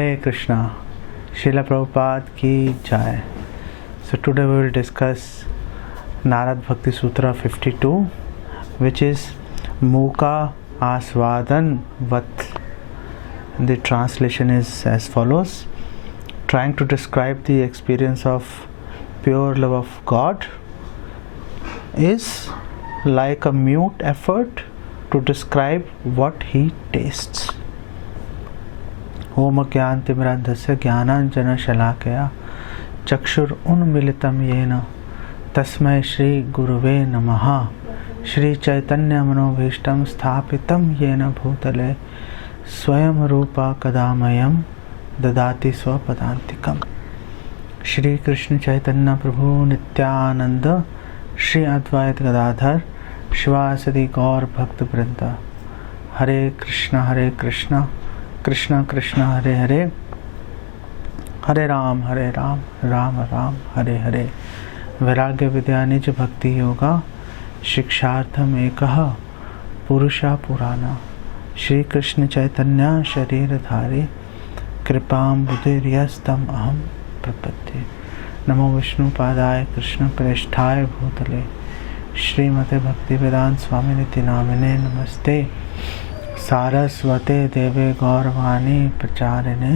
Hare Krishna, Srila Prabhupada ki jai. So today we will discuss Narad Bhakti Sutra 52, which is Muka Aswadan Vat. The translation is as follows: trying to describe the experience of pure love of God is like a mute effort to describe what he tastes. ओम ज्ञानतिमिरान्धस्य ज्ञानाञ्जनशलाकया चक्षुरुन्मीलितं येन तस्मै श्री गुरुवे नमः। श्री चैतन्य मनोभीष्टं स्थापितं येन भूतले स्वयं रूपा कदामयं ददाति स्वपदान्तिकम्। श्री कृष्ण चैतन्य प्रभु नित्यानंद श्री अद्वैत गदाधर शिवासदि गौर भक्त वृंद। हरे कृष्ण कृष्ण कृष्ण हरे हरे, हरे राम राम राम हरे हरे। वैराग्य विद्या निज भक्ति योगा शिक्षार्थम एकः पुरुषा पुराना। श्री कृष्ण चैतन्य शरीरधारी कृपां बुद्धिर्यस्तम अहम प्रपद्ये। नमो विष्णु पादाय कृष्ण प्रेष्ठाय भूतले श्रीमते भक्ति वेदांत स्वामिनिति नामिने नमस्ते। सारस्वते देवे गौरवाणी प्रचारिणे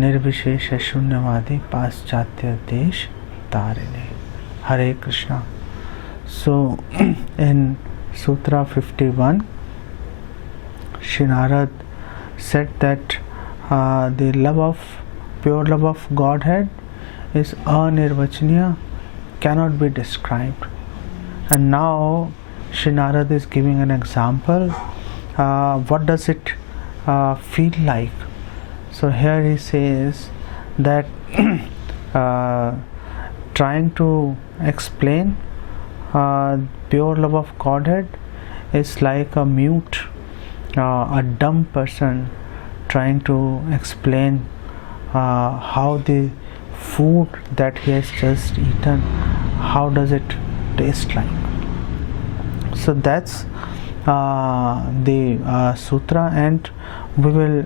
निर्विशेष शून्यवादी पाश्चात्य देश तारिणे। हरे Krishna. So in Sutra 51, Shri Narad said that the pure love of Godhead is anirvachaniya, cannot be described. And now Shri Narad is giving an example. What does it feel like? So here he says that trying to explain pure love of Godhead is like a mute, a dumb person trying to explain how the food that he has just eaten, how does it taste like. So that's the sutra, and we will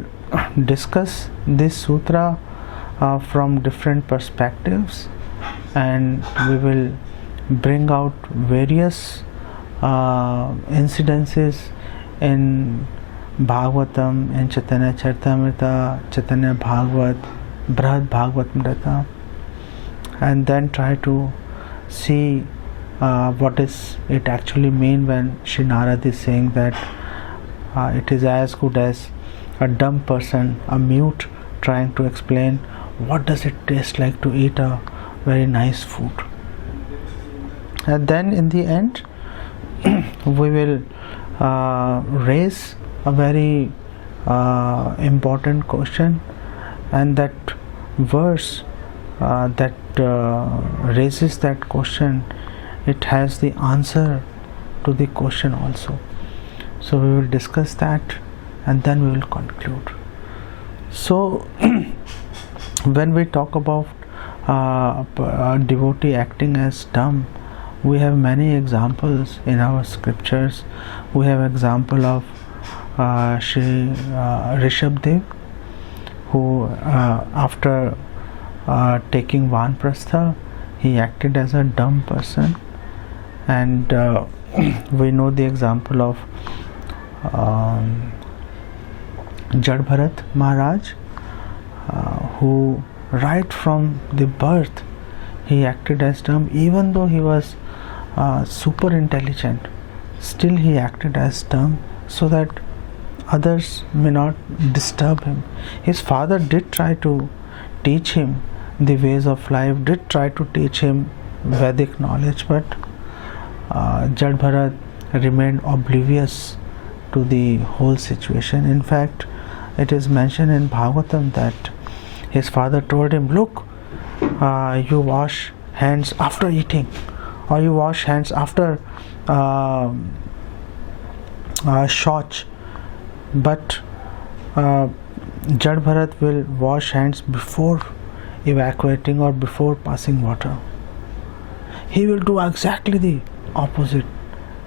discuss this sutra from different perspectives, and we will bring out various incidences in Bhagavatam, in Chaitanya Charitamrita, Chaitanya Bhagavat, Brihad Bhagavatamrita, and then try to see what is it actually mean when Shri Narad is saying that it is as good as a dumb person, a mute, trying to explain what does it taste like to eat a very nice food. And then in the end we will raise a very important question, and that verse that raises that question, it has the answer to the question also. So we will discuss that and then we will conclude. So when we talk about a devotee acting as dumb, we have many examples in our scriptures. We have example of Shri Rishabdev, who after taking Vanprastha, he acted as a dumb person. And we know the example of Jad Bharat Maharaj, who right from the birth he acted as dumb. Even though he was super intelligent, still he acted as dumb so that others may not disturb him. His father did try to teach him the ways of life, did try to teach him Vedic knowledge, but Jad Bharat remained oblivious to the whole situation. In fact, it is mentioned in Bhagavatam that his father told him, look, you wash hands after eating, or you wash hands after shauch, but Jad Bharat will wash hands before evacuating or before passing water. He will do exactly the opposite.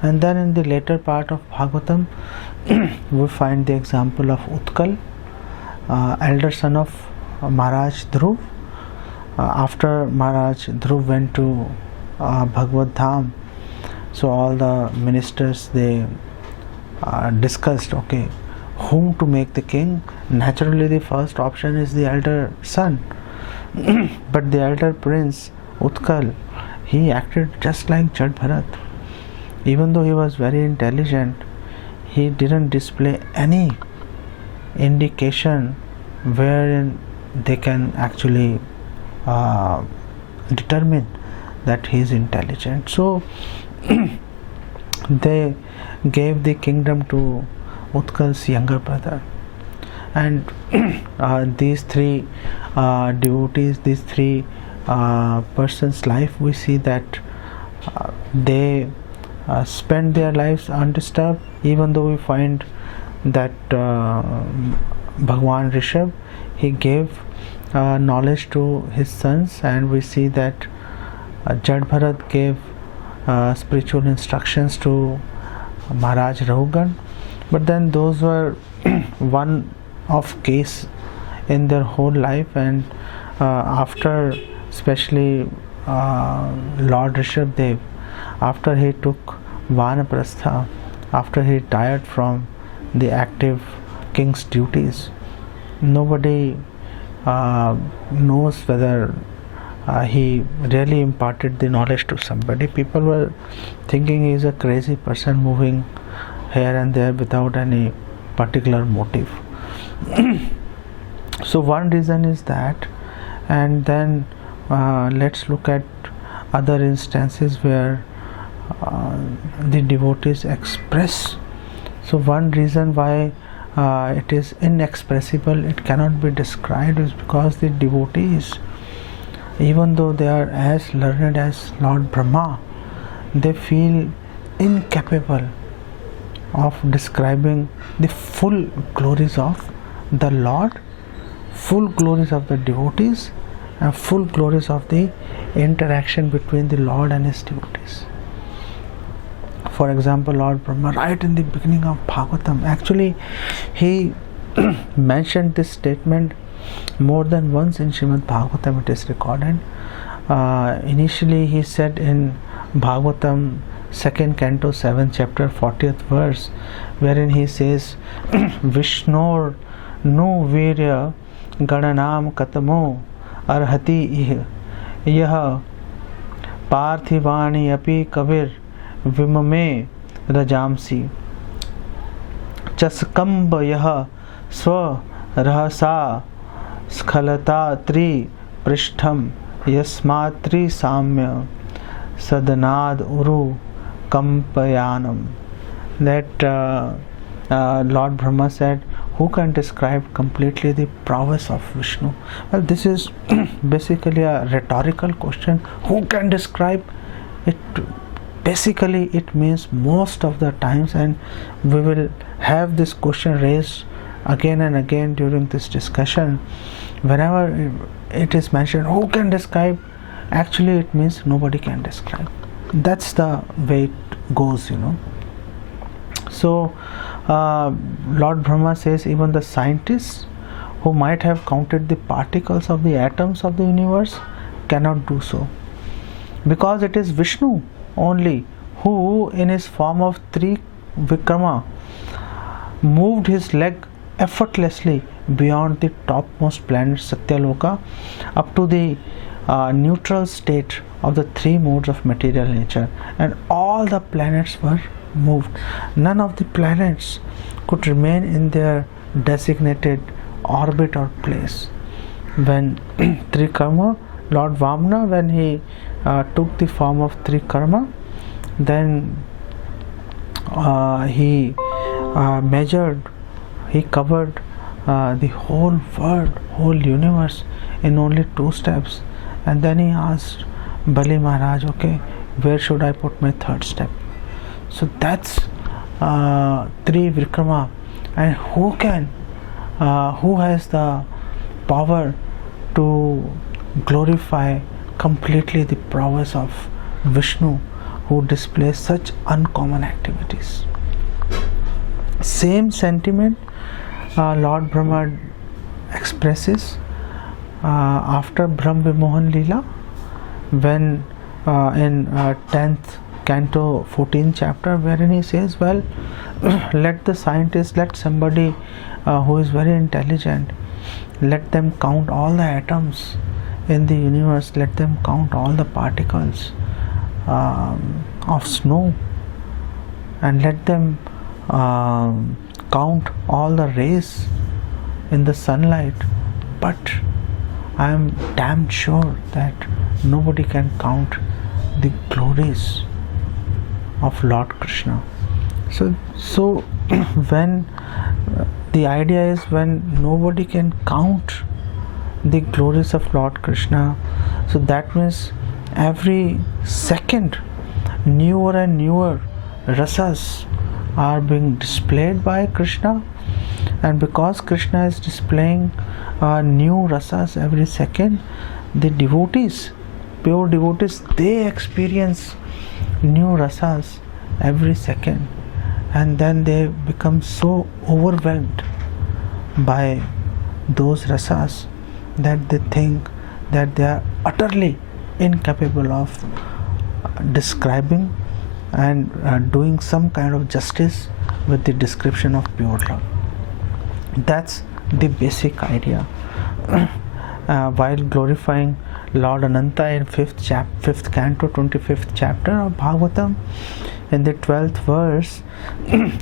And then in the later part of Bhagavatam we find the example of Utkal, elder son of Maharaj Dhruv. After Maharaj Dhruv went to Bhagavad Dham, so all the ministers, they discussed, okay, whom to make the king. Naturally the first option is the elder son, but the elder prince Utkal, he acted just like Jad Bharat. Even though he was very intelligent, he didn't display any indication wherein they can actually determine that he is intelligent. So they gave the kingdom to Utkal's younger brother, and these three devotees, these three persons' life, we see that they spend their lives undisturbed, even though we find that Bhagwan Rishabh, he gave knowledge to his sons, and we see that Jad Bharat gave spiritual instructions to Maharaj Rahugan, but then those were one of case in their whole life, and after especially Lord Rishabdev, after he took Vanaprastha, after he retired from the active king's duties, nobody knows whether he really imparted the knowledge to somebody. People were thinking he is a crazy person moving here and there without any particular motive. So one reason is that, and then let's look at other instances where the devotees express. So one reason why it is inexpressible, it cannot be described, is because the devotees, even though they are as learned as Lord Brahma, they feel incapable of describing the full glories of the Lord, full glories of the devotees, and full glories of the interaction between the Lord and his devotees. For example, Lord Brahma, right in the beginning of Bhagavatam, actually he mentioned this statement more than once in Srimad Bhagavatam, it is recorded. Initially he said in Bhagavatam 2nd canto 7th chapter 40th verse, wherein he says Vishnor no virya gananam katamo arhati yah parthivani api kavir vimame rajamsi chaskamba yah swa rahasa स्खलता त्रि पृष्ठम यस्मात्रि साम्य सदनाद उरु कंपयानम. That Lord Brahma said, who can describe completely the prowess of Vishnu? Well, this is basically a rhetorical question. Who can describe it? Basically it means most of the times, and we will have this question raised again and again during this discussion. Whenever it is mentioned, who can describe, actually it means nobody can describe. That's the way it goes, you know. So Lord Brahma says even the scientists who might have counted the particles of the atoms of the universe cannot do so, because it is Vishnu only who in his form of Trivikrama moved his leg effortlessly beyond the topmost planet Satyaloka up to the neutral state of the three modes of material nature, and all the planets were moved. None of the planets could remain in their designated orbit or place. When Trikarma, Lord Vamana, when he took the form of Trikarma, then he measured, he covered the whole world, whole universe in only 2 steps, and then he asked Bali Maharaj, okay, where should I put my 3rd step? So that's Trivikrama. And who has the power to glorify completely the prowess of Vishnu, who displays such uncommon activities? Same sentiment Lord Brahma expresses after Brahm Vimohan Leela, when in 10th canto 14th chapter, wherein he says, well, let the scientist, let somebody who is very intelligent, let them count all the atoms in the universe, let them count all the particles of snow, and let them count all the rays in the sunlight, but I am damn sure that nobody can count the glories of Lord Krishna. So when the idea is, when nobody can count the glories of Lord Krishna, so that means every second newer and newer rasas are being displayed by Krishna, and because Krishna is displaying new rasas every second, the devotees, pure devotees, they experience new rasas every second, and then they become so overwhelmed by those rasas that they think that they are utterly incapable of describing and doing some kind of justice with the description of pure love. That's the basic idea. While glorifying Lord Ananta in 5th canto 25th chapter of Bhagavatam, in the 12th verse,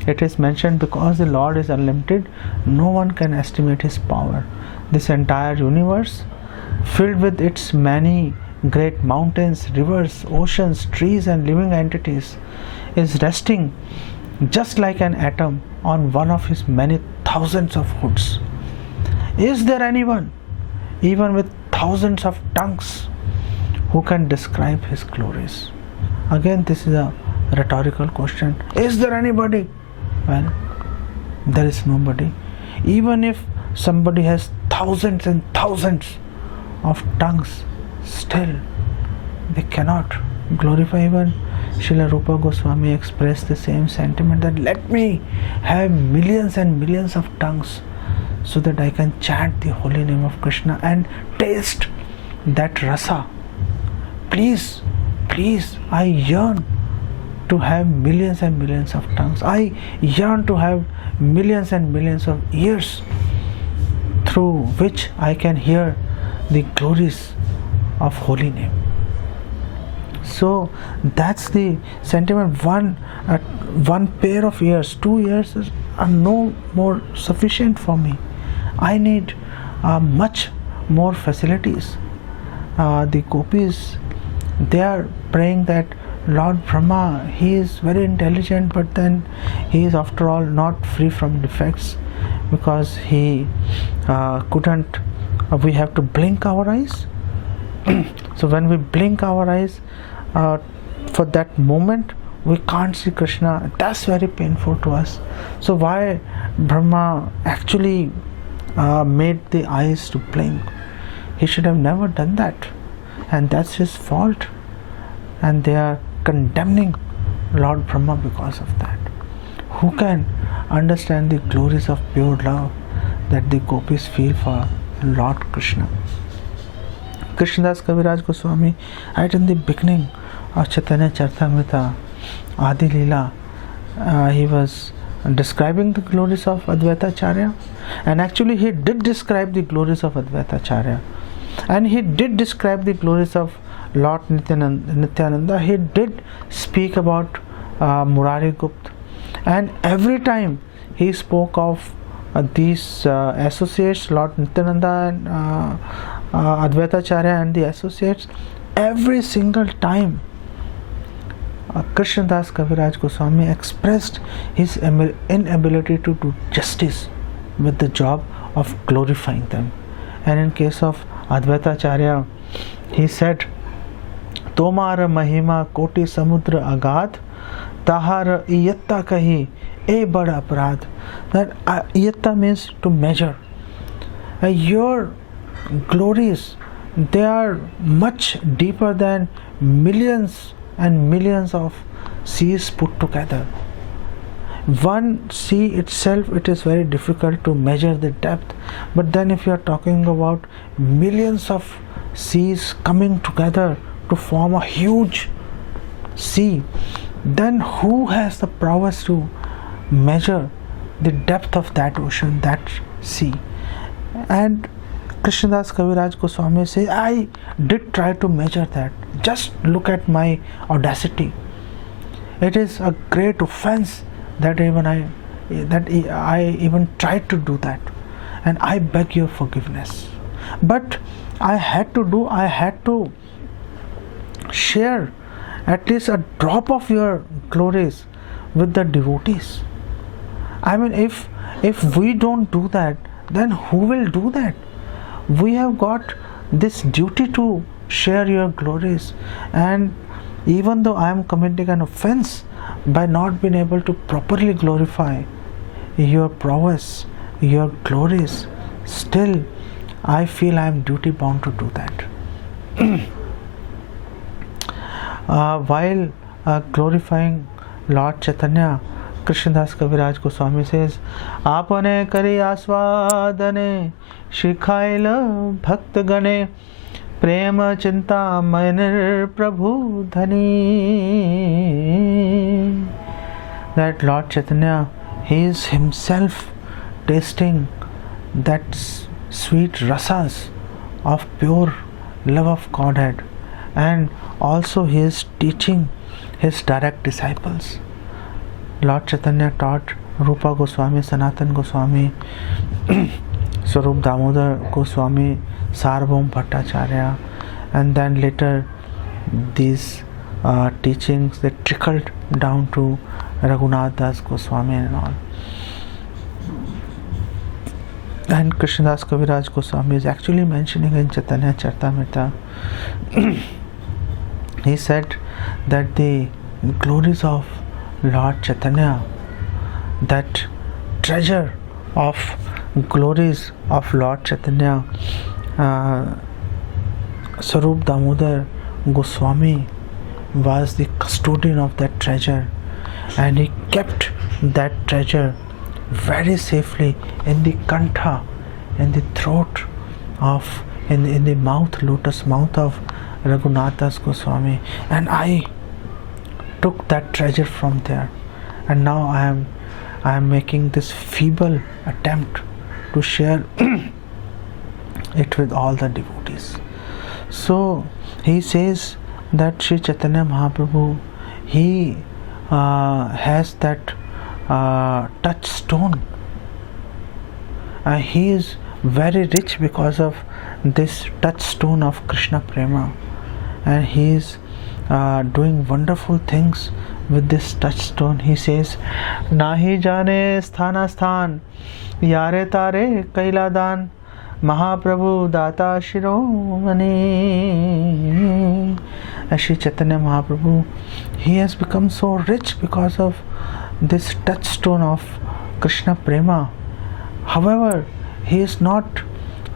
it is mentioned, because the Lord is unlimited, no one can estimate his power. This entire universe, filled with its many great mountains, rivers, oceans, trees and living entities, is resting just like an atom on one of his many thousands of hoods. Is there anyone, even with thousands of tongues, who can describe his glories? Again, this is a rhetorical question. Is there anybody? Well, there is nobody. Even if somebody has thousands and thousands of tongues, still they cannot glorify. Even Srila Rupa Goswami expressed the same sentiment, that let me have millions and millions of tongues so that I can chant the holy name of Krishna and taste that rasa. Please, I yearn to have millions and millions of tongues. I yearn to have millions and millions of ears through which I can hear the glories of holy name. So that's the sentiment. One pair of ears, 2 ears are no more sufficient for me. I need much more facilities. The gopis, they are praying that Lord Brahma, he is very intelligent, but then he is after all not free from defects, because he couldn't, we have to blink our eyes. So when we blink our eyes, for that moment we can't see Krishna. That's very painful to us. So why Brahma actually made the eyes to blink? He should have never done that, and that's his fault, and they are condemning Lord Brahma because of that. Who can understand the glories of pure love that the gopis feel for Lord Krishna? Krishnadas Kaviraj Goswami, right in the beginning of Chaitanya Charitamrita, Adi Leela, he was describing the glories of Advaita Acharya, and actually he did describe the glories of Advaita Acharya, and he did describe the glories of Lord Nityananda. He did speak about Murari Gupta, and every time he spoke of these associates, Lord Nityananda and Advaita Acharya and the associates, every single time Krishnadas Kaviraj Goswami expressed his inability to do justice with the job of glorifying them. And in case of Advaita Acharya, he said, Tomar Mahima Koti Samudra Agad, Tahar Iyatta Kahi E Bada Aparad. That Iyatta means to measure. Your glories, they are much deeper than millions and millions of seas put together. one sea itself, it is very difficult to measure the depth, but then if you are talking about millions of seas coming together to form a huge sea, then who has the prowess to measure the depth of that ocean, that sea? And Krishnadas Kaviraj Goswami says, I did try to measure that. Just look at my audacity. It is a great offense that I even tried to do that, and I beg your forgiveness. But I had to share at least a drop of your glories with the devotees. I mean, if we don't do that, then who will do that? We have got this duty to share your glories, and even though I am committing an offense by not being able to properly glorify your prowess, your glories, still I feel I am duty bound to do that. While glorifying Lord Chaitanya, Krishnadas Kaviraj Goswami says, Apane kari aswadane shikhail bhakt gane prema chinta manir prabhu dhani. That Lord Chaitanya, he is himself tasting that sweet rasas of pure love of Godhead, and also he is teaching his direct disciples. Lord Chaitanya taught Rupa Goswami, Sanatan Goswami, Swarup Damodar Goswami, Sarvabhauma Bhattacharya, and then later these teachings, they trickled down to Raghunath Das Goswami and all. And Krishnadas Kaviraj Goswami is actually mentioning in Chaitanya Charitamrita, he said that the glories of Lord Chaitanya, that treasure of glories of Lord Chaitanya, Swarup Damodar Goswami was the custodian of that treasure, and he kept that treasure very safely in the kantha, in the throat of, in the mouth, lotus mouth of Raghunath Das Goswami, and I took that treasure from there, and now I am making this feeble attempt to share it with all the devotees. So he says that Sri Chaitanya Mahaprabhu, he has that touchstone. He is very rich because of this touchstone of Krishna Prema, and he is doing wonderful things with this touchstone. He says, Nahi jane sthana sthan, yare tare kailadan, Mahaprabhu data shiromani. Shri Chaitanya Mahaprabhu, he has become so rich because of this touchstone of Krishna Prema. However, he is not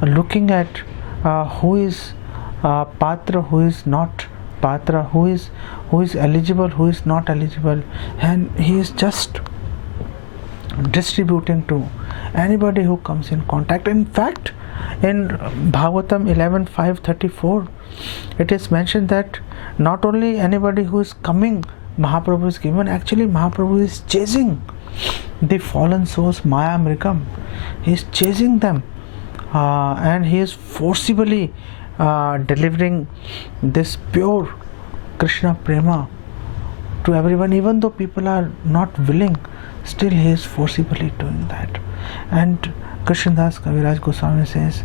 looking at who is Patra, who is not Patra, who is eligible, who is not eligible, and he is just distributing to anybody who comes in contact. In fact, in Bhagavatam 11.5.34, it is mentioned that not only anybody who is coming, Mahaprabhu is given. Actually, Mahaprabhu is chasing the fallen souls, Maya Mrigam. He is chasing them, and he is forcibly delivering this pure Krishna Prema to everyone. Even though people are not willing, still he is forcibly doing that. And Krishnadas Kaviraj Goswami says,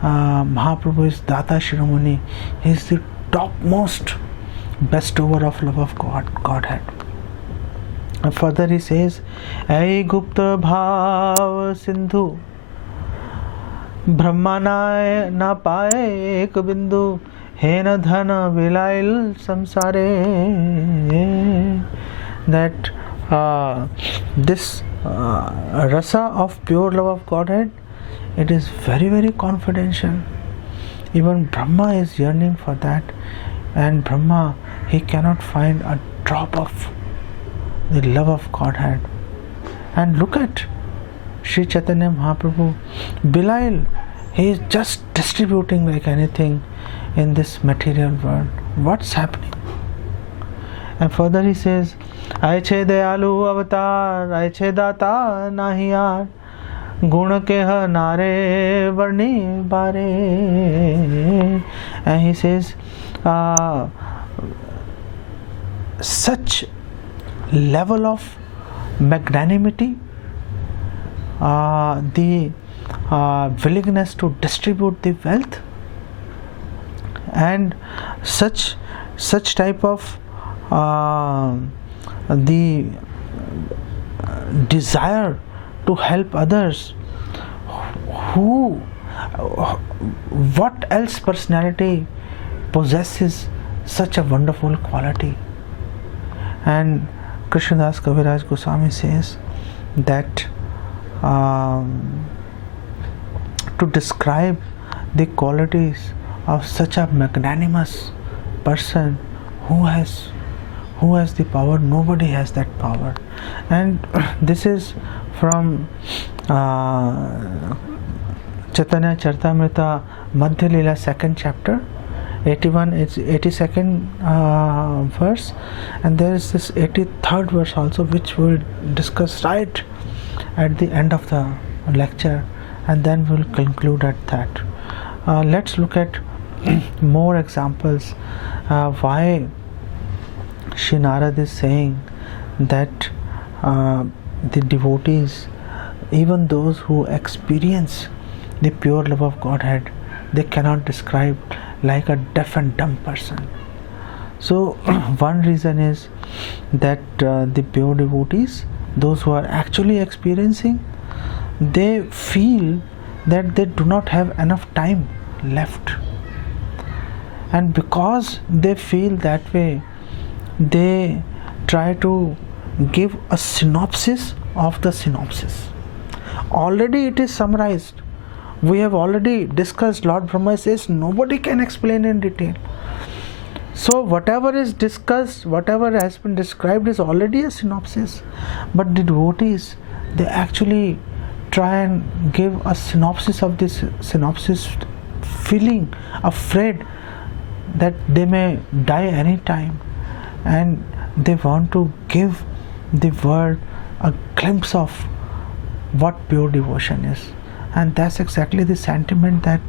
Mahaprabhu is Data Shiromani. He is the topmost bestower of love of Godhead. And further he says, Ai Gupta Bhav Sindhu, Brahmana na paye ek bindu, Hena dhana vilail samsare. That this rasa of pure love of Godhead, it is very, very confidential. Even Brahma is yearning for that, and Brahma, he cannot find a drop of the love of Godhead And look at Sri Chaitanya Mahaprabhu. Belial, he is just distributing like anything in this material world. What's happening? And further he says, Aiche Dayalu Avatar, Aiche Data Nahiyar, Guna Keha Nare Varni Bare. And he says, such level of magnanimity, the willingness to distribute the wealth, and such type of the desire to help others. What else personality possesses such a wonderful quality? And Krishnadas Kaviraj Goswami says that to describe the qualities of such a magnanimous person who has the power, nobody has that power. And this is from Chaitanya Charitamrita Madhya Leela 2nd chapter, 82nd verse, and there is this 83rd verse also, which we'll discuss right at the end of the lecture, and then we'll conclude at that. Let's look at more examples why Shri Narad is saying that the devotees, even those who experience the pure love of Godhead, they cannot describe like a deaf and dumb person. So one reason is that the pure devotees, those who are actually experiencing, they feel that they do not have enough time left, and because they feel that way, they try to give a synopsis of the synopsis. Already it is summarized. We have already discussed. Lord Brahma says nobody can explain in detail. So whatever is discussed, whatever has been described is already a synopsis. But the devotees, they actually try and give a synopsis of this synopsis, feeling afraid that they may die anytime, and they want to give the world a glimpse of what pure devotion is. And that's exactly the sentiment that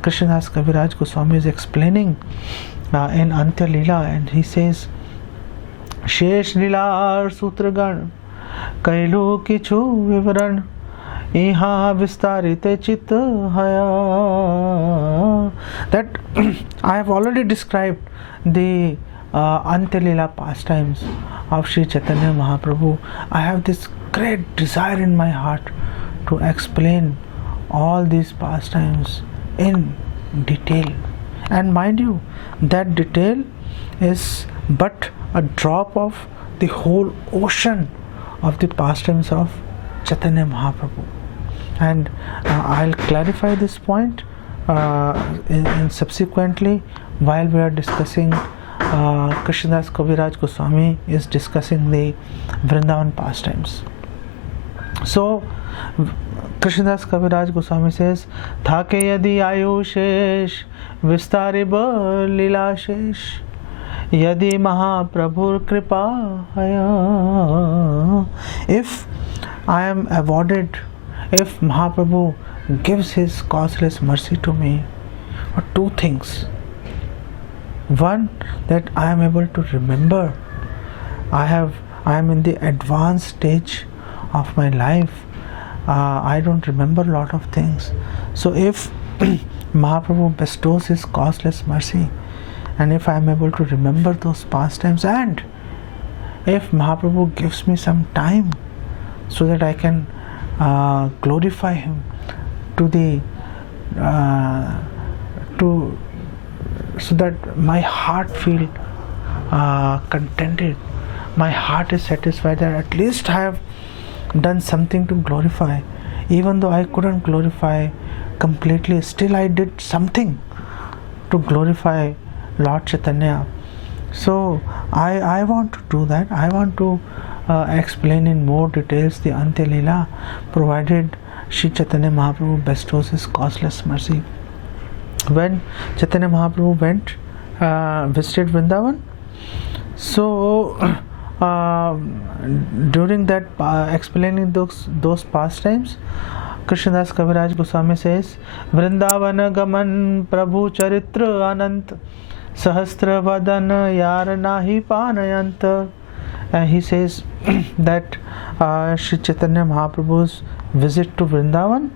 Krishnadas Kaviraj Goswami is explaining in Antya Leela, and he says, Shesh Leela Sutragan Kailu Kichu Vivaran Iha Vistarite Chit Haya. That I have already described the Antya Leela pastimes of Sri Chaitanya Mahaprabhu. I have this great desire in my heart to explain all these pastimes in detail. And mind you, that detail is but a drop of the whole ocean of the pastimes of Chaitanya Mahaprabhu. And I'll clarify this point in subsequently while we are discussing Krishnadas Kaviraj Goswami is discussing the Vrindavan pastimes. So Krishnadas Kaviraj Goswami says, Thake yadi ayushesh vistarib lilashesh yadi Mahaprabhur kripa haya. If I am awarded, if Mahaprabhu gives his causeless mercy to me, or two things. One, that I am able to remember. I am in the advanced stage of my life. I don't remember a lot of things. So if Mahaprabhu bestows his causeless mercy, and if I am able to remember those pastimes, and if Mahaprabhu gives me some time so that I can glorify him so that my heart feel contented, my heart is satisfied that at least I have done something to glorify. Even though I couldn't glorify completely, still I did something to glorify Lord Chaitanya. So I want to do that. I want to explain in more details the Antya Leela, provided Sri Chaitanya Mahaprabhu bestows his causeless mercy. When Chaitanya Mahaprabhu went visited Vrindavan, so during that explaining those pastimes, Krishnadas Kaviraj Goswami says, Vrindavan gaman Prabhu charitra anant sahastra vadan yar nahi panayant. And he says that Sri Chaitanya Mahaprabhu's visit to Vrindavan,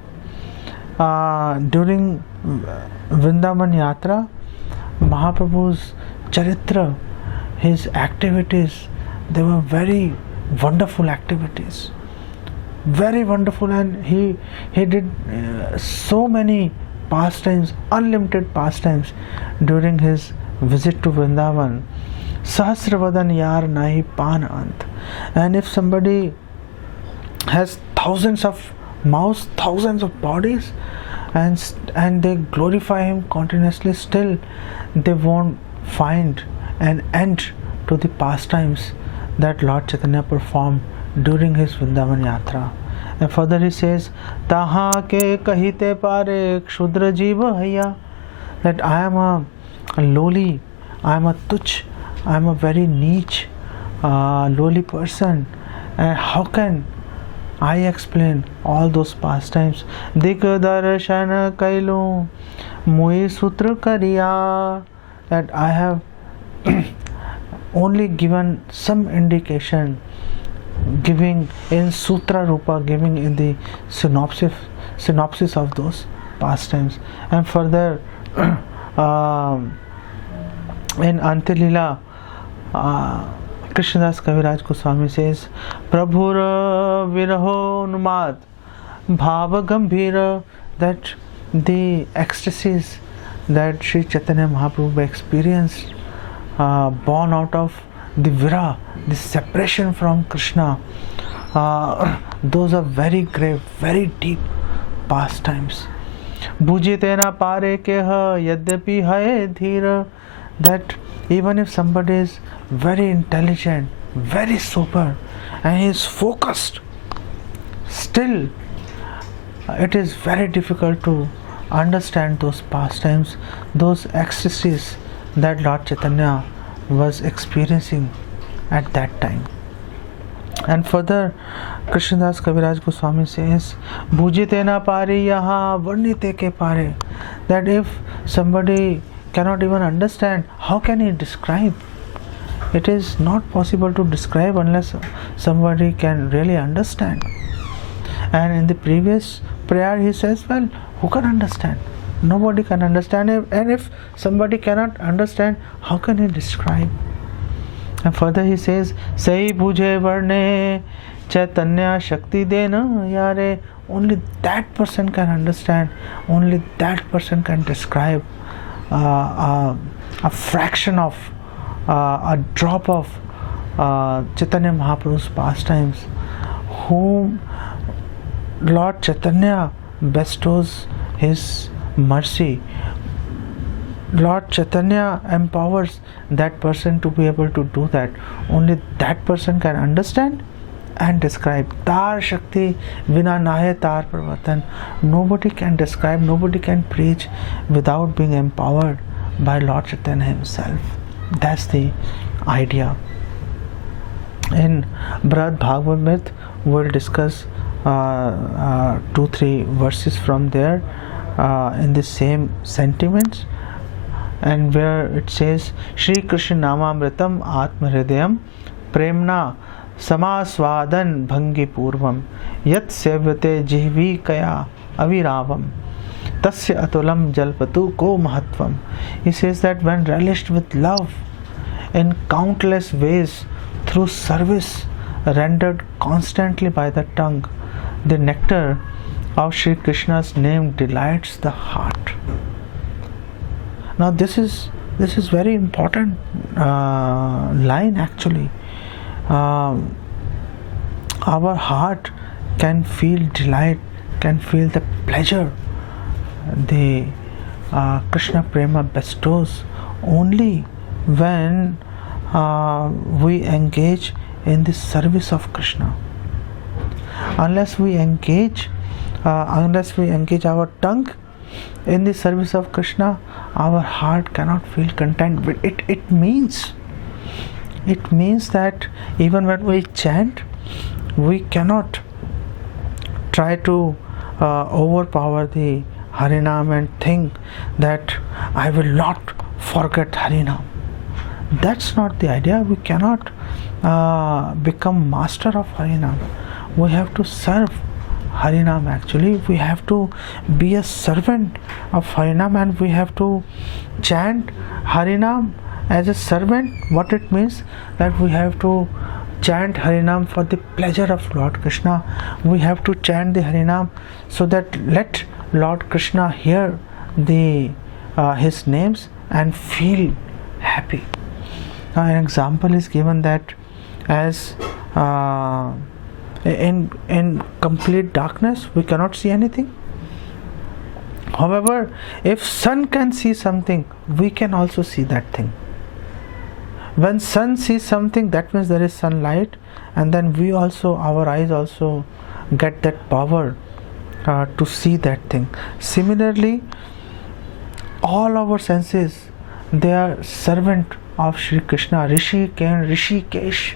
during Vrindavan Yatra, Mahaprabhu's charitra, his activities, they were very wonderful activities, very wonderful, and he did so many pastimes, unlimited pastimes during his visit to Vrindavan. Sahasravadan yar nahi pan ant. And if somebody has thousands of mouths, thousands of bodies, and they glorify him continuously, still they won't find an end to the pastimes that Lord Chaitanya performed during his Vrindavan Yatra. And further he says, Taha ke kahite pare kshudra jiva haya, that I am a lowly, I am a tuch, I am a very niche, lowly person, and how can I explain all those pastimes? Dik darshan kailu mui sutra kariya, that I have only given some indication, giving in sutra rupa, giving in the synopsis of those pastimes. And further in Antya Leela, Krishnadas Kaviraj Goswami says, Prabhura viraho numad bhava gambhira, that the ecstasies that Sri Chaitanya Mahaprabhu experienced, born out of the vira, the separation from Krishna, those are very grave, very deep pastimes. Bhujitena pare keha yadyapi hai dhira, that even if somebody is very intelligent, very sober, and he is focused, still it is very difficult to understand those pastimes, those ecstasies that Lord Chaitanya was experiencing at that time. And further, Krishnadas Kaviraj Goswami says, Bhujitena pare yaha varnite ke pare, that if somebody cannot even understand, how can he describe? It is not possible to describe unless somebody can really understand. And in the previous prayer he says, well, who can understand? Nobody can understand. And if somebody cannot understand, how can he describe? And further he says, Sai bhuje varne chaitanya shakti dena yare, only that person can understand, only that person can describe a fraction of a drop of Chaitanya Mahaprabhu's pastimes, whom Lord Chaitanya bestows his mercy. Lord Chaitanya empowers that person to be able to do that. Only that person can understand and describe. Tar Shakti Vina Nahe Tar Parvatan. Nobody can describe, nobody can preach without being empowered by Lord Chaitanya himself. That's the idea. In Brihad Bhagavad, we'll discuss 2-3 verses from there in the same sentiments, and where it says, Shri Krishna Namamritam Atma Hridayam Premna Samaswadan Bhangi Purvam Yat Sevyate Jihvi Kaya Aviravam Tasya Atulam Jalpatu Ko Mahatvam. He says that when relished with love in countless ways through service rendered constantly by the tongue, the nectar of Shri Krishna's name delights the heart. Now this is very important line actually. Our heart can feel delight, can feel the pleasure the Krishna Prema bestows only when we engage in the service of Krishna. Unless we engage our tongue in the service of Krishna, our heart cannot feel content. But it means that even when we chant, we cannot try to overpower the Harinam and think that I will not forget Harinam. That's not the idea. We cannot become master of Harinam. We have to serve Harinam. Actually, we have to be a servant of Harinam, and we have to chant Harinam as a servant. What it means, that we have to chant Harinam for the pleasure of Lord Krishna. We have to chant the Harinam so that let Lord Krishna hear his names and feel happy. Now, an example is given that as in complete darkness we cannot see anything. However, if sun can see something, we can also see that thing. When sun sees something, that means there is sunlight, and then our eyes also get that power to see that thing. Similarly, all our senses, they are servant of Shri Krishna. Rishikesh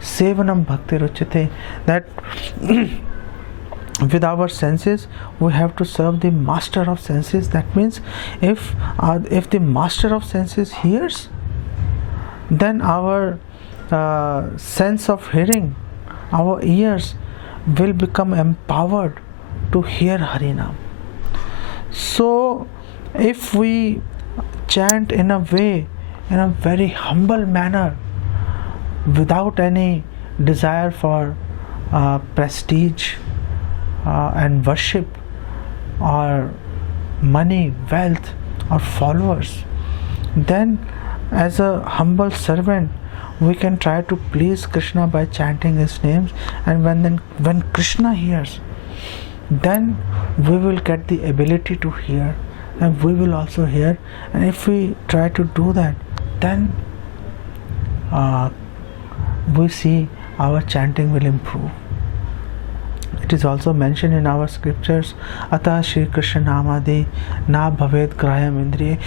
Sevanam Bhakti Ruchite, that with our senses we have to serve the master of senses. That means if the master of senses hears, then our sense of hearing, our ears will become empowered to hear Harinam. So if we chant in a very humble manner, without any desire for prestige and worship or money, wealth or followers, then as a humble servant we can try to please Krishna by chanting his names, and when Krishna hears, then we will get the ability to hear, and we will also hear. And if we try to do that, then we see our chanting will improve. It is also mentioned in our scriptures, Ata Shri Krishna Namadi Na Bhaved Graham Indriye.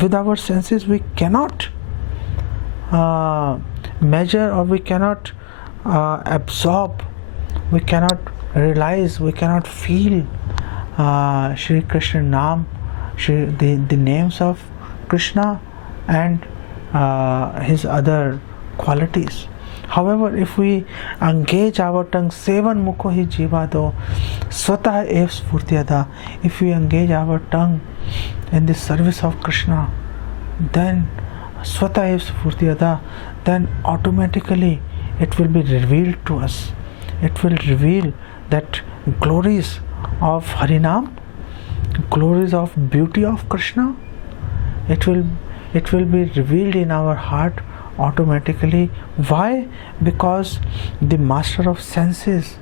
With our senses we cannot measure, or we cannot absorb, we cannot realize, we cannot feel Shri Krishna Nam, the names of Krishna and his other qualities. However, if we engage our tongue, Sevan Mukho hi Jivado Swatah ev Spurtyada, if we engage our tongue in the service of Krishna, then Swatah ev Spurtyada, then automatically it will be revealed to us. It will reveal that glories of Harinam, glories of beauty of Krishna. It will be revealed in our heart automatically. Why? Because the master of senses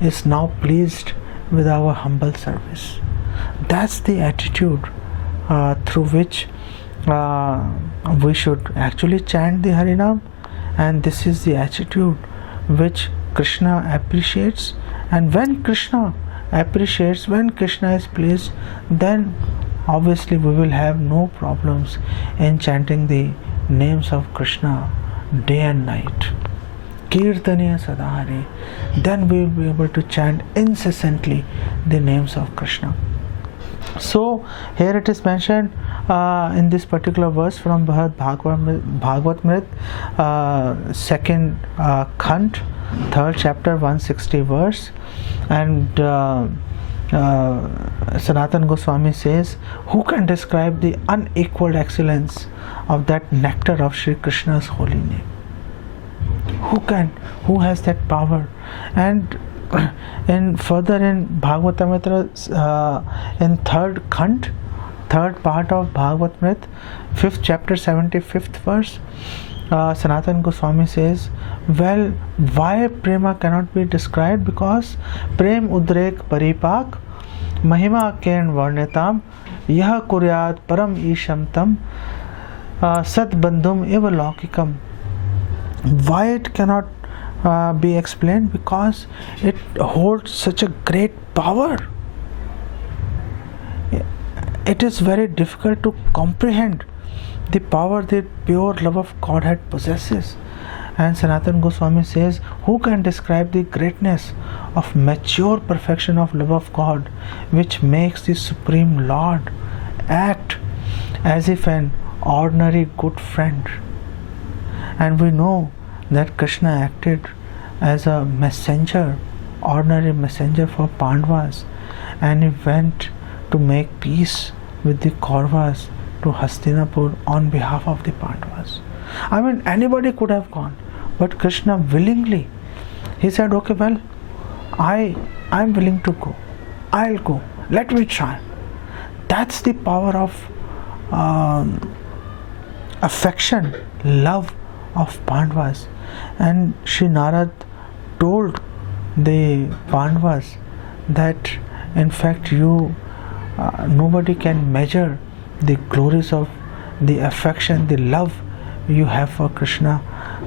is now pleased with our humble service. That's the attitude through which we should actually chant the Harinam, and this is the attitude which Krishna appreciates. And when Krishna appreciates, when Krishna is pleased, then obviously we will have no problems in chanting the names of Krishna day and night. Kirtaniya Sadahari. Then we will be able to chant incessantly the names of Krishna. So here it is mentioned in this particular verse from Bhagavad second Khand, 3rd chapter, 160 verse, and Sanatana Goswami says, who can describe the unequaled excellence of that nectar of Shri Krishna's holy name? Who has that power? And further in Bhagavatamrita, in 3rd Khand, 3rd part of Bhagavatamrita, 5th chapter, 75th verse, Sanatana Goswami says, well, why prema cannot be described? Because prem udrek paripak mahima ken varnetam yah kuryat param isham tam sad bandhum eva laukikam Why it cannot be explained? Because it holds such a great power. It is very difficult to comprehend the power the pure love of Godhead possesses. And Sanatana Goswami says, who can describe the greatness of mature perfection of love of God, which makes the Supreme Lord act as if an ordinary good friend? And we know that Krishna acted as a messenger, ordinary messenger for Pandavas, and he went to make peace with the Kauravas to Hastinapur on behalf of the Pandavas. I mean, anybody could have gone, but Krishna willingly, he said, okay, well, I'm willing to go. I'll go. Let me try. That's the power of affection, love of Pandavas. And Shri Narad told the Pandavas that in fact nobody can measure the glories of the affection, the love you have for Krishna.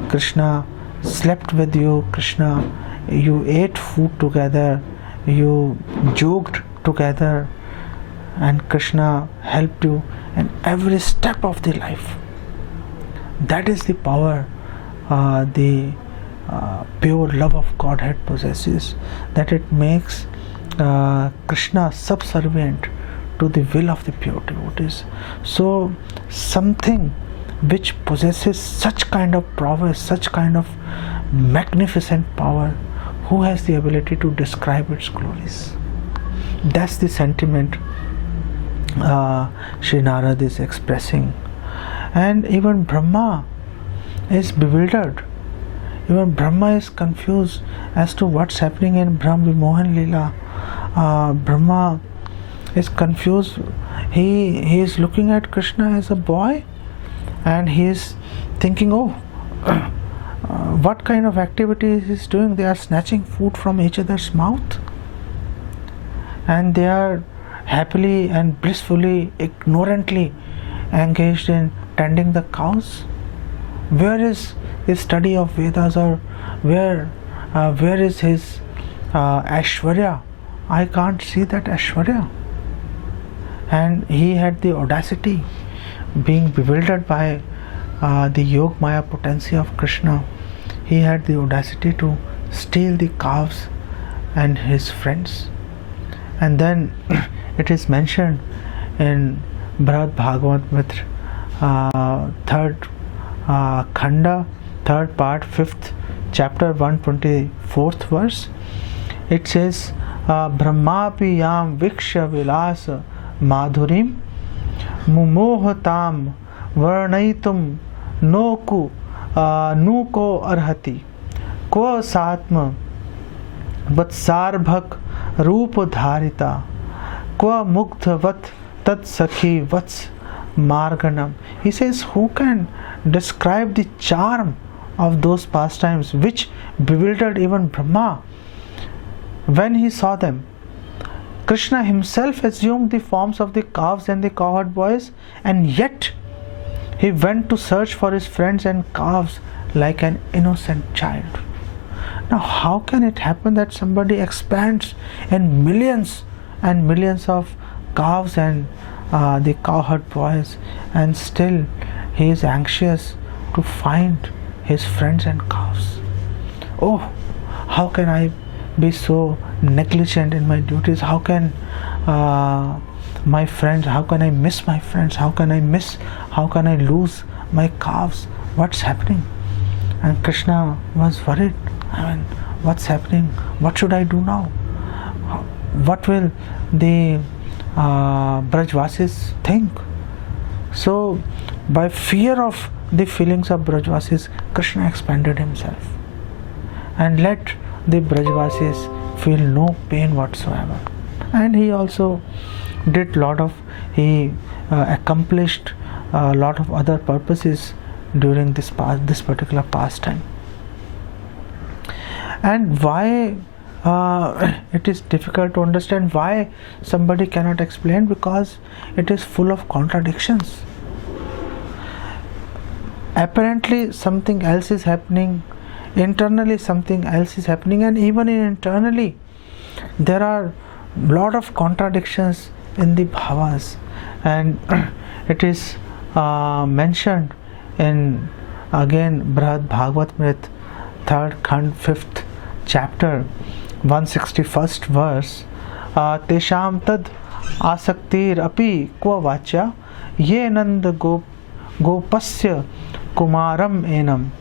Krishna slept with you, Krishna, you ate food together, you joked together, and Krishna helped you in every step of the life. That is the power the pure love of Godhead possesses, that it makes Krishna subservient to the will of the pure devotees. So something which possesses such kind of prowess, such kind of magnificent power, who has the ability to describe its glories? That's the sentiment Sri Narad is expressing. And even Brahma is bewildered. Even Brahma is confused as to what's happening in Brahma Vimohan Leela. Brahma is confused. He is looking at Krishna as a boy, and he is thinking, oh, what kind of activity is he doing? They are snatching food from each other's mouth, and they are happily and blissfully, ignorantly engaged in tending the cows. Where is his study of Vedas, or where is his Aishwarya? I can't see that Aishwarya. And he had the audacity, being bewildered by the Yog Maya potency of Krishna, he had the audacity to steal the calves and his friends. And then it is mentioned in Brihad Bhagavatamrita, third Khanda, third part, 5th chapter, 124th verse. It says, Brahmapi yam viksha vilasa madhurim mumohatam varnaitum nuko arhati kva satma vatsarbhak रूप धारिता क्व मुग्धवत तत्सखी वत्स मार्गणम. He says, who can describe the charm of those pastimes which bewildered even Brahma when he saw them? Krishna himself assumed the forms of the calves and the cowherd boys, and yet he went to search for his friends and calves like an innocent child. Now, how can it happen that somebody expands in millions and millions of calves and the cowherd boys, and still he is anxious to find his friends and calves? Oh, how can I be so negligent in my duties? How can my friends, how can I miss my friends? How can I lose my calves? What's happening? And Krishna was worried. I mean, what's happening? What should I do now? What will the Brajvasis think? So, by fear of the feelings of Brajvasis, Krishna expanded himself and let the Brajvasis feel no pain whatsoever. And he also did he accomplished a lot of other purposes during this particular pastime. And why it is difficult to understand, why somebody cannot explain? Because it is full of contradictions. apparently something else is happening, internally something else is happening, and even internally there are lot of contradictions in the bhavas. And it is mentioned in again Brihad Bhagavatamrita 3rd Khand 5th chapter 161st verse, Tesham tad asaktir api kva vachya ye nand gopasya kumaram enam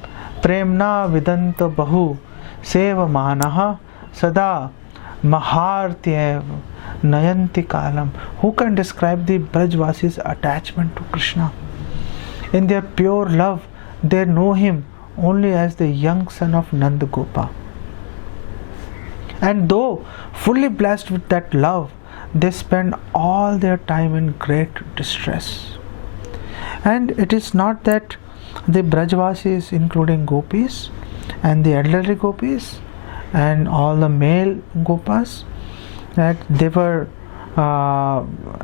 premna vidanta bahu sevamanaha sada mahartyev nayanti kalam. Who can describe the Brajvasis' attachment to Krishna? In their pure love, they know him only as the young son of Nandagopa. And though fully blessed with that love, they spend all their time in great distress. And it is not that the Brajvasis, including gopis and the elderly gopis and all the male gopas, that they were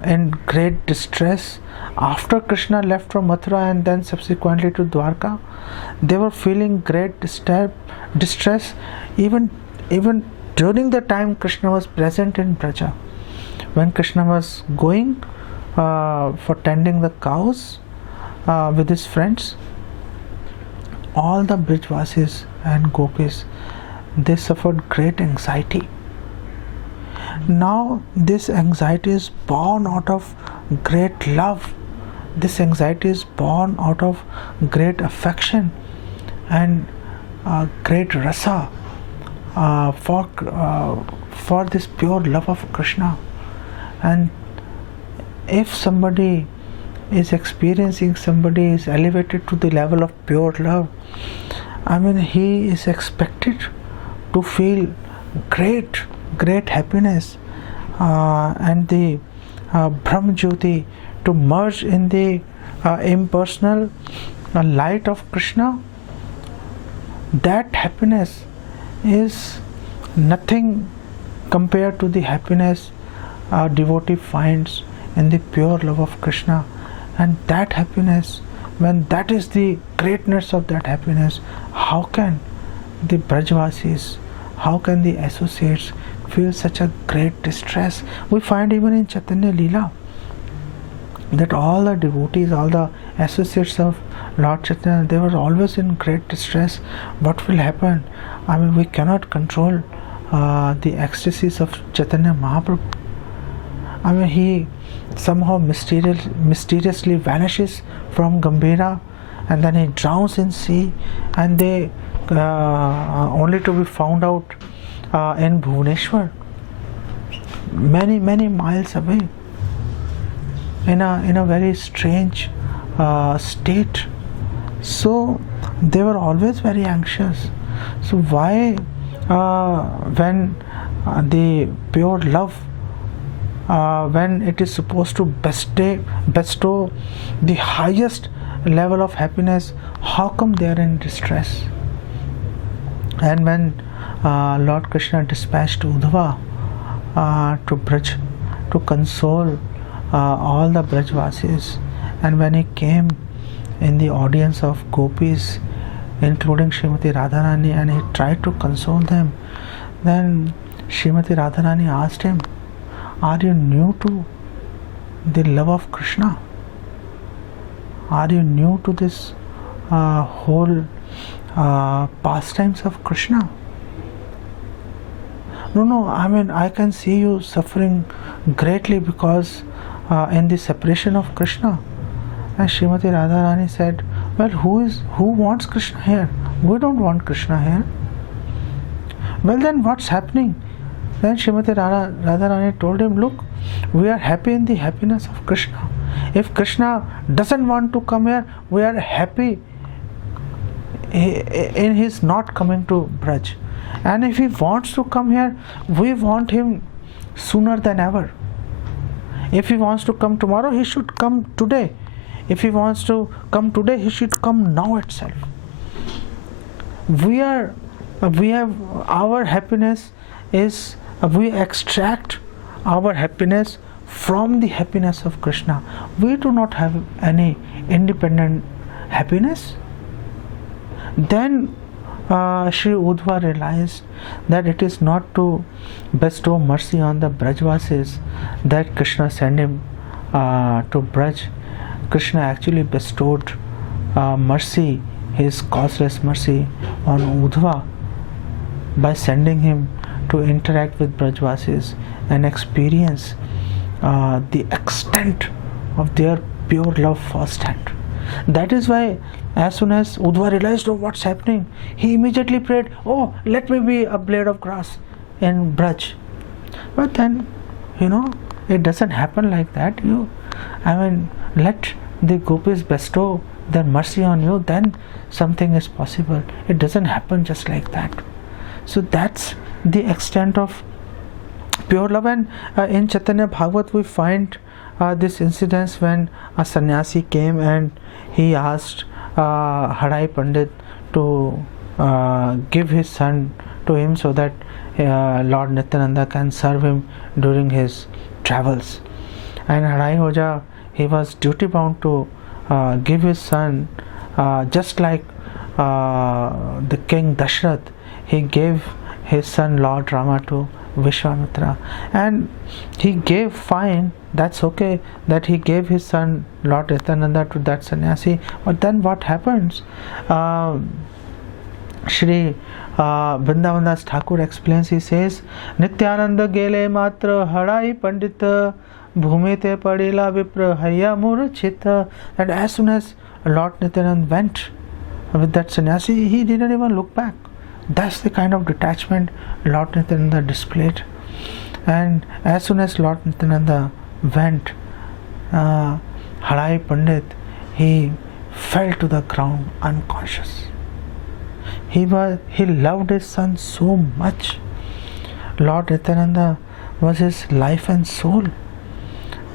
in great distress after Krishna left from Mathura and then subsequently to Dwarka. They were feeling great distress even during the time Krishna was present in Braja. When Krishna was going for tending the cows with his friends, all the Brajvasis and gopis, they suffered great anxiety. Now this anxiety is born out of great love. This anxiety is born out of great affection and great rasa for this pure love of Krishna. And if somebody is elevated to the level of pure love, I mean, he is expected to feel great happiness and the Brahm Jyoti to merge in the impersonal light of Krishna. That happiness is nothing compared to the happiness a devotee finds in the pure love of Krishna. And that happiness, when that is the greatness of that happiness, how can the Brajvasis, how can the associates feel such a great distress? We find even in Chaitanya Leela that all the devotees, all the associates of Lord Chaitanya, they were always in great distress. What will happen? I mean, we cannot control the ecstasies of Chaitanya Mahaprabhu. I mean, he somehow mysteriously vanishes from Gambhira and then he drowns in sea, and they only to be found out in Bhubaneswar, many miles away, in a very strange state. So they were always very anxious. So why when the pure love, when it is supposed to bestow the highest level of happiness, how come they are in distress? And when Lord Krishna dispatched Uddhava to Braj to console all the Brajvasis, and when he came in the audience of gopis, including Srimati Radharani, and he tried to console them, then Srimati Radharani asked him, are you new to the love of Krishna? Are you new to this whole pastimes of Krishna? No, I mean, I can see you suffering greatly because in the separation of Krishna. And Srimati Radharani said, well, who wants Krishna here? We don't want Krishna here. Well, then what's happening? Then Srimati Radharani told him, look, we are happy in the happiness of Krishna. If Krishna doesn't want to come here, we are happy in his not coming to Braj. And if he wants to come here, we want him sooner than ever. If he wants to come tomorrow, he should come today. If he wants to come today, he should come now itself. We have our happiness is, we extract our happiness from the happiness of Krishna. We do not have any independent happiness. Then Sri Uddhava realized that it is not to bestow mercy on the Brajvasis that Krishna sent him to Braj. Krishna actually bestowed mercy, his causeless mercy, on Uddhava by sending him to interact with Brajvasis and experience the extent of their pure love firsthand. That is why, as soon as Uddhava realized, oh, what's happening, he immediately prayed, oh, let me be a blade of grass in Braj. But then, it doesn't happen like that. Let the gopis bestow their mercy on you, then something is possible. It doesn't happen just like that. So that's the extent of pure love. And in Chaitanya Bhagavat we find this incident when a sannyasi came and he asked Hadai Pandit to give his son to him so that Lord Nityananda can serve him during his travels. And Hadai Hoja, he was duty bound to give his son, just like the king Dashrath, he gave his son Lord Rama to Vishwamitra, and he gave fine, that's okay, that he gave his son Lord Nityananda to that sannyasi. But then what happens? Shri Vrindavan Das Thakur explains, he says, Nityananda gele matra Hadai Pandit bhumite padila vipra haya murchita. And as soon as Lord Nityananda went with that sannyasi, he didn't even look back. That's the kind of detachment Lord Nityananda displayed. And as soon as Lord Nityananda went, Hadai Pandit, he fell to the ground unconscious. He loved his son so much. Lord Nityananda was his life and soul.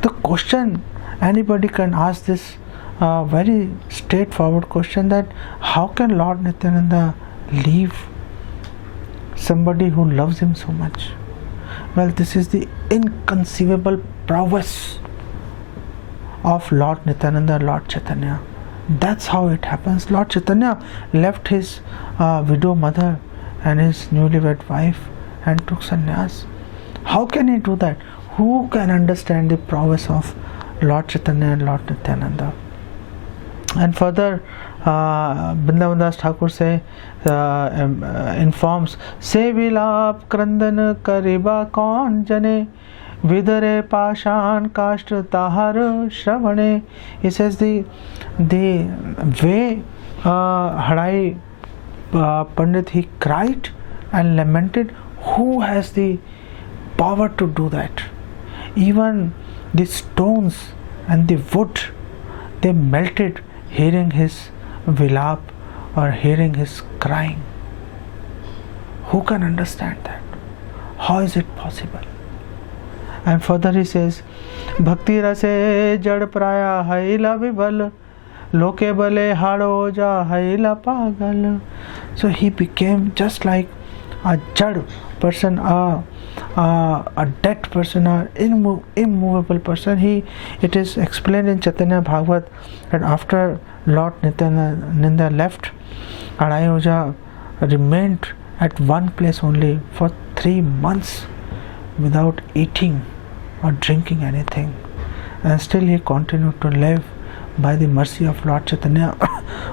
The question, anybody can ask this very straightforward question, that how can Lord Nityananda leave somebody who loves him so much? Well, this is the inconceivable prowess of Lord Nityananda, Lord Chaitanya. That's how it happens. Lord Chaitanya left his widow mother and his newlywed wife and took sannyas. How can he do that? Who can understand the prowess of Lord Chaitanya and Lord Nityananda? And further, Vrindavan Das Thakur informs, Se vilap krandan kariba kaun jane vidare pashan kashta tahar shravane. He says the way Hadai Pandit, he cried and lamented, who has the power to do that? Even the stones and the wood, they melted hearing his vilap or hearing his crying. Who can understand that? How is it possible? And further he says, Bhakti rase jad praya haila vibal loke bale hado ja haila pagal. So he became just like a jad person, a dead person, an immovable person. It is explained in Chaitanya Bhagavat that after Lord Nityananda left, Hadai Hoja remained at one place only for 3 months without eating or drinking anything, and still he continued to live by the mercy of Lord Chaitanya.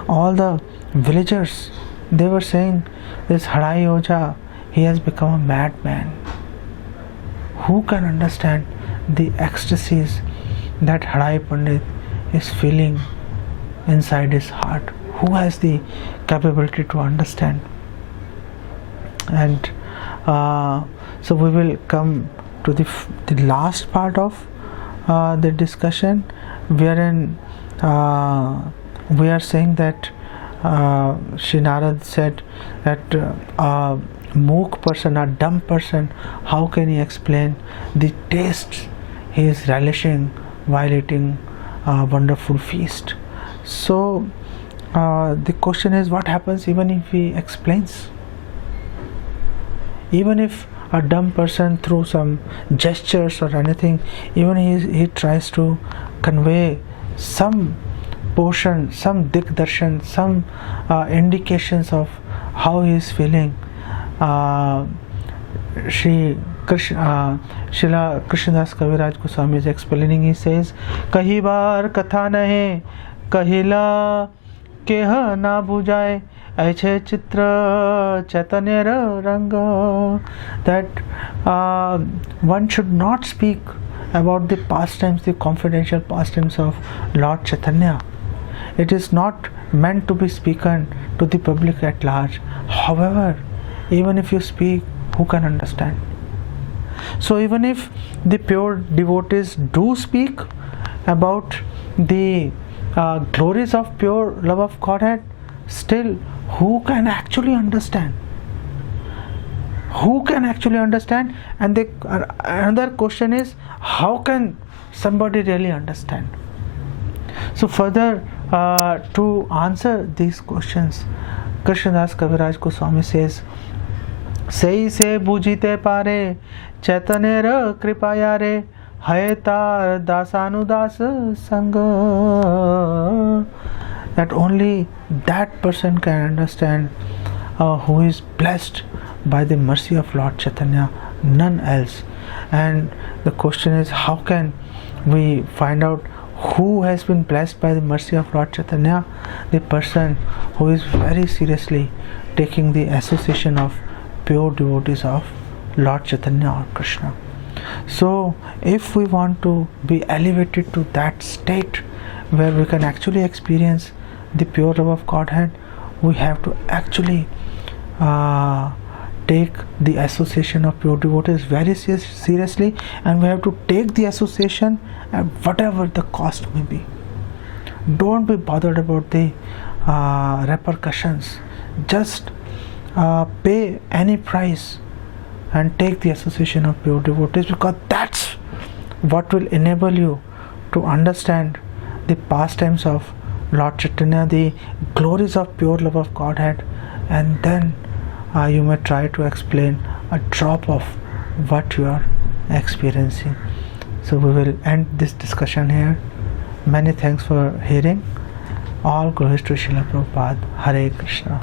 All the villagers, they were saying, this Hadai Hoja, he has become a madman. Who can understand the ecstasies that Hadai Pandit is feeling inside his heart? Who has the capability to understand? And so we will come to the last part of the discussion, wherein we are saying that Shri Narad said that a mook person, a dumb person, how can he explain the taste he is relishing while eating a wonderful feast? So the question is, what happens even if he explains? Even if a dumb person, through some gestures or anything, even he tries to convey some portion, some Dikdarshan, some indications of how he is feeling. Srila Krishnadas Kaviraj Goswami is explaining. He says, "Kahi बार कथा नहीं कहिला केह ना बुझाए ऐसे चित्र चैतन्य रंग." That one should not speak about the pastimes, the confidential pastimes of Lord Chaitanya. It is not meant to be spoken to the public at large. However, even if you speak, who can understand? So even if the pure devotees do speak about the glories of pure love of Godhead, still who can actually understand? Who can actually understand? And another question is, how can somebody really understand? So further, to answer these questions, Krishnadas Kaviraj Goswami says, "Sei se bujite pare chaitanya ra kripaya re hai tar dasanudas sanga." That only that person can understand who is blessed by the mercy of Lord Chaitanya, none else. And the question is, how can we find out who has been blessed by the mercy of Lord Chaitanya? The person who is very seriously taking the association of pure devotees of Lord Chaitanya or Krishna. So if we want to be elevated to that state where we can actually experience the pure love of Godhead, we have to actually take the association of pure devotees very seriously, and we have to take the association at whatever the cost may be. Don't be bothered about the repercussions. Just pay any price and take the association of pure devotees, because that's what will enable you to understand the pastimes of Lord Chaitanya, the glories of pure love of Godhead, and then you may try to explain a drop of what you are experiencing. So we will end this discussion here. Many thanks for hearing. All glories to Srila Prabhupada. Hare Krishna.